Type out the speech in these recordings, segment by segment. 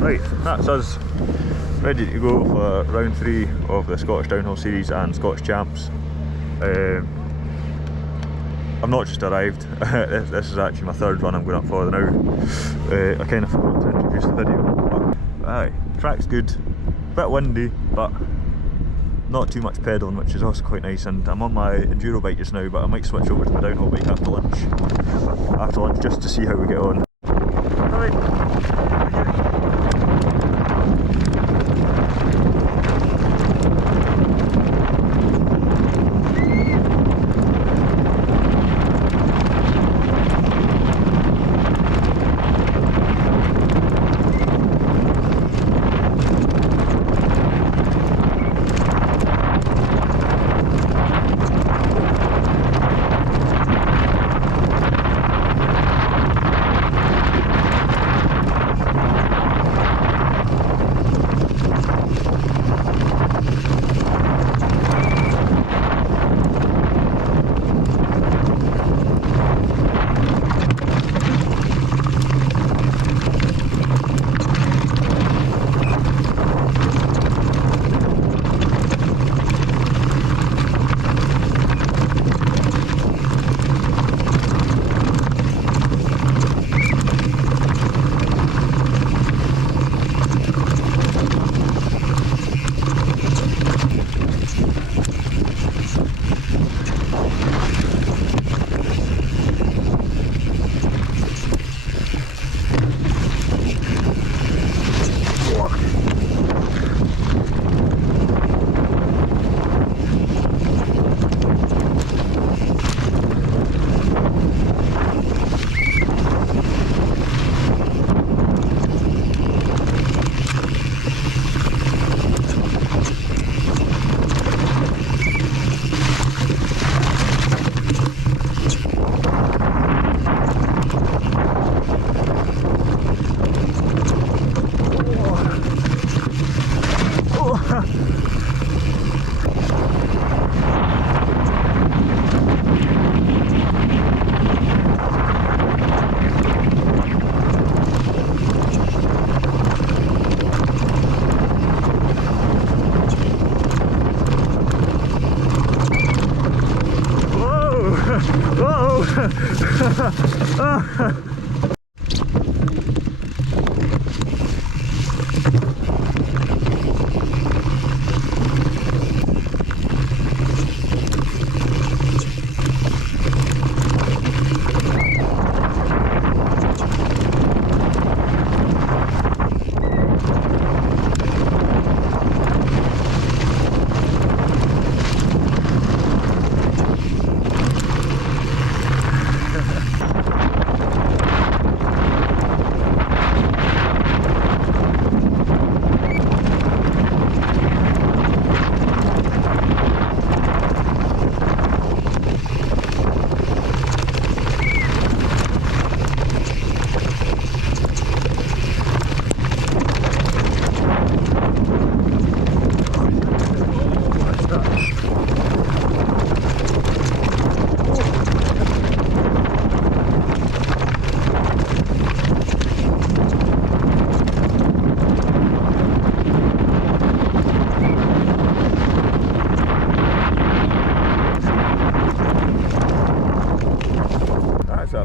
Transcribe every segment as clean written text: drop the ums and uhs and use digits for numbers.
Right, that's us ready to go for round 3 of the Scottish Downhill Series and Scottish Champs. I've not just arrived, this is actually my 3rd run I'm going up for now. I kind of forgot to introduce the video, but aye, track's good, bit windy but not too much pedalling, which is also quite nice, and I'm on my enduro bike just now, but I might switch over to my downhill bike after lunch just to see how we get on.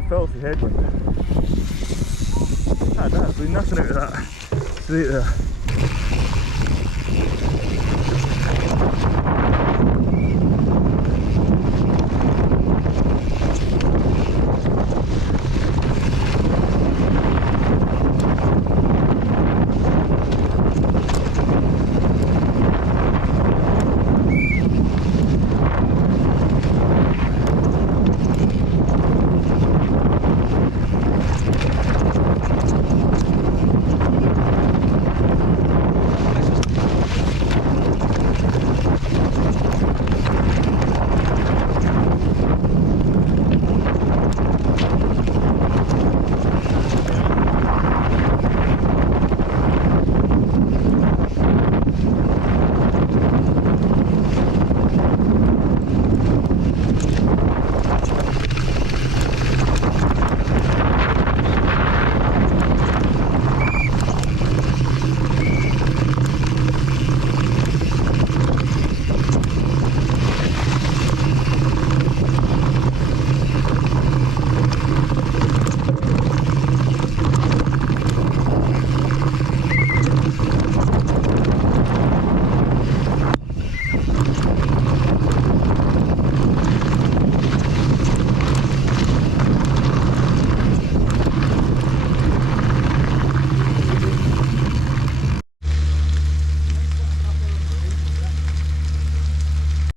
Filthy headwind. Had absolutely nothing out of that. Straight there.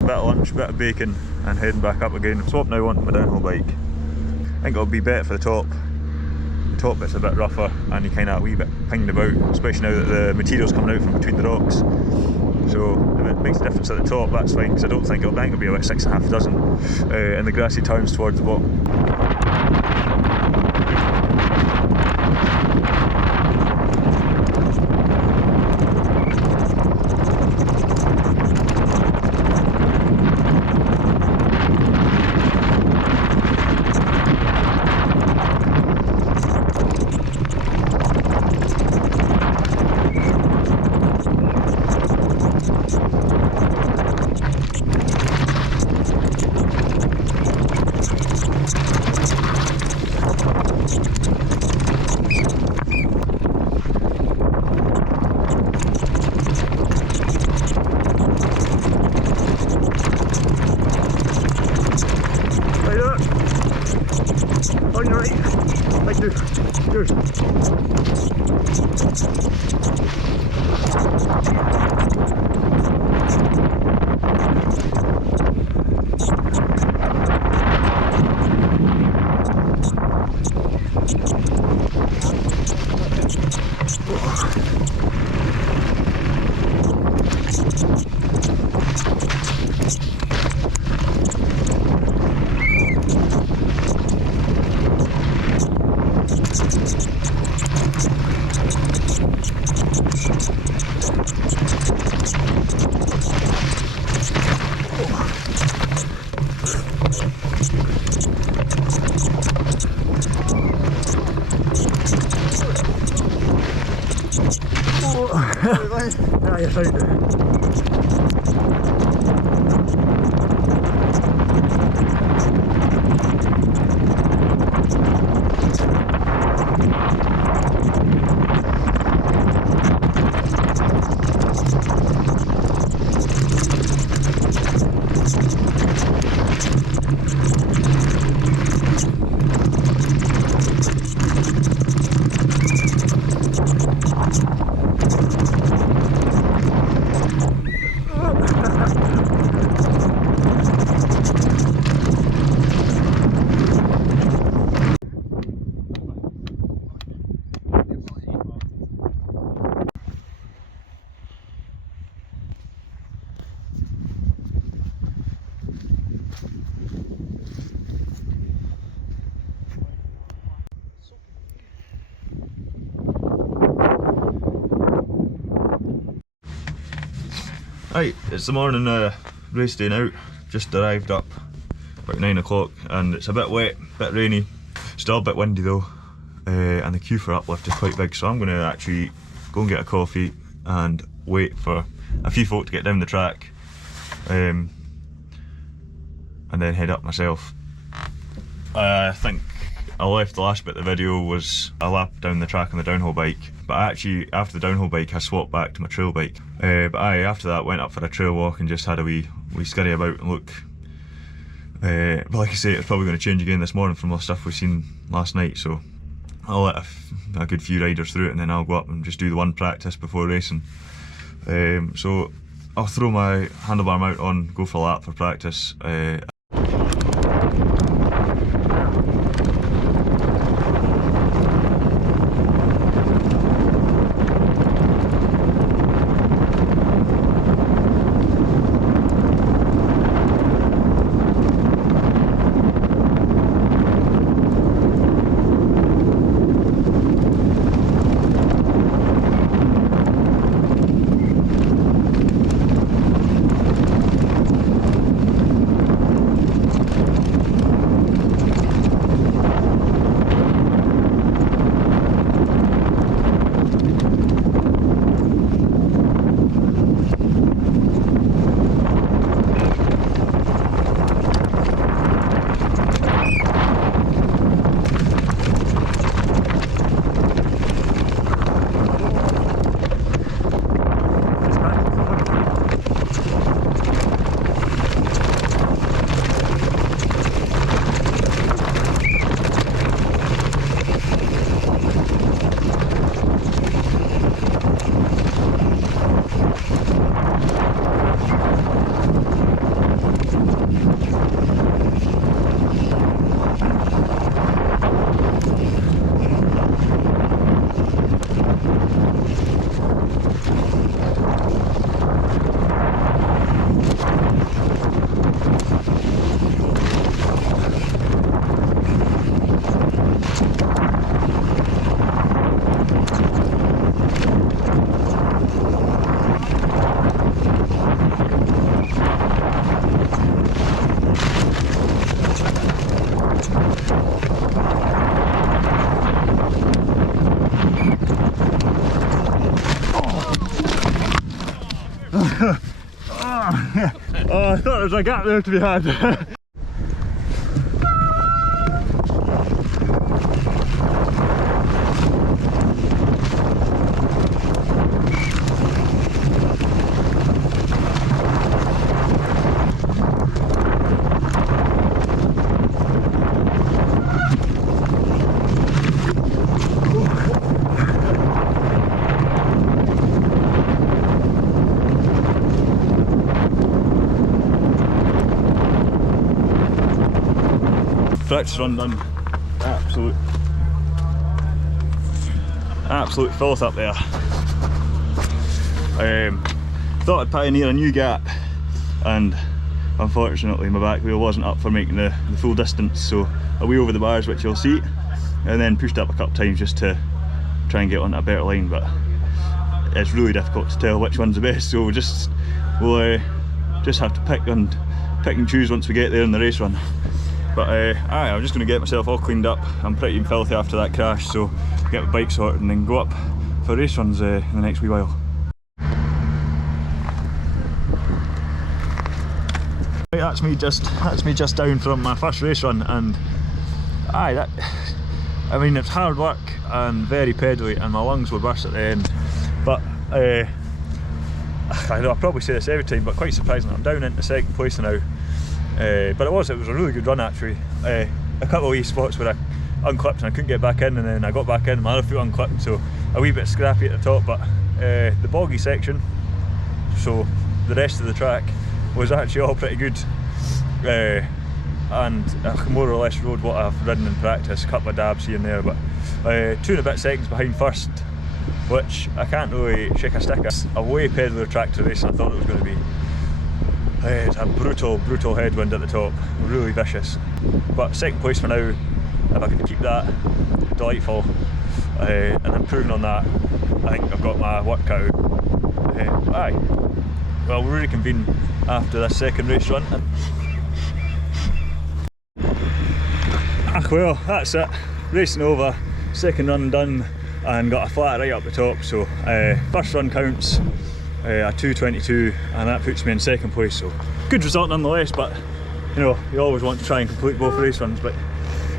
bit of lunch, bit of bacon, and heading back up again. Swap now onto my downhill bike. I think it'll be better for the top. The top bit's a bit rougher and you kind of a wee bit pinged about, especially now that the material's coming out from between the rocks. So if it makes a difference at the top, that's fine, because I think it'll be about 6.5 dozen in the grassy towns towards the bottom. On your right, like you. Ja, you're fine. Right, it's the morning race day now. Just arrived up about 9 o'clock and it's a bit wet, a bit rainy, still a bit windy though, and the queue for uplift is quite big, so I'm going to actually go and get a coffee and wait for a few folk to get down the track, and then head up myself. I think I left the last bit of the video was a lap down the track on the downhill bike, but actually after the downhill bike I swapped back to my trail bike. But after that went up for a trail walk and just had a wee scurry about and look. But like I say, it's probably going to change again this morning from all the stuff we've seen last night, so I'll let a good few riders through it and then I'll go up and just do the one practice before racing. So I'll throw my handlebar mount on, go for a lap for practice. there's a gap there to be had. Practice run done. Absolute filth up there. Thought I'd pioneer a new gap, and unfortunately my back wheel wasn't up for making the full distance, so I wheel over the bars, which you'll see, and then pushed up a couple times just to try and get on a better line, but it's really difficult to tell which one's the best, so we'll just have to pick and choose once we get there in the race run. But I'm just going to get myself all cleaned up. I'm pretty filthy after that crash, so get my bike sorted and then go up for race runs in the next wee while. Right, that's me just down from my first race run, and I mean, it's hard work and very pedally, and my lungs were burst at the end. But I know I probably say this every time, but quite surprising, I'm down into second place now. But it was a really good run actually. A couple of wee spots where I unclipped and I couldn't get back in, and then I got back in and my other foot unclipped, so a wee bit scrappy at the top, but the boggy section, so the rest of the track, was actually all pretty good, and I more or less rode what I've ridden in practice, a couple of dabs here and there, but 2 and a bit seconds behind first, which I can't really shake a stick at. A way pedaler tractor race than I thought it was going to be. It's a brutal headwind at the top, really vicious. But second place for now. If I can keep that, delightful, and improving on that, I think I've got my work cut out. Aye, well, we'll reconvene after this second race run. Well, that's it, racing over, second run done, and got a flat right up the top, so first run counts. A 2:22, and that puts me in second place, so good result nonetheless. But you know, you always want to try and complete both race runs, but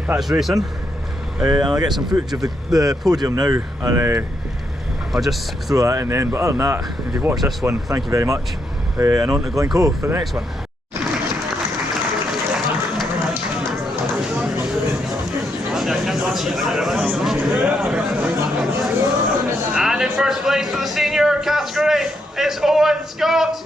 that's racing. And I'll get some footage of the podium now, and I'll just throw that in the end. But other than that, if you've watched this one, thank you very much, and on to Glencoe for the next one. And in first place for the senior category is Owen Scott.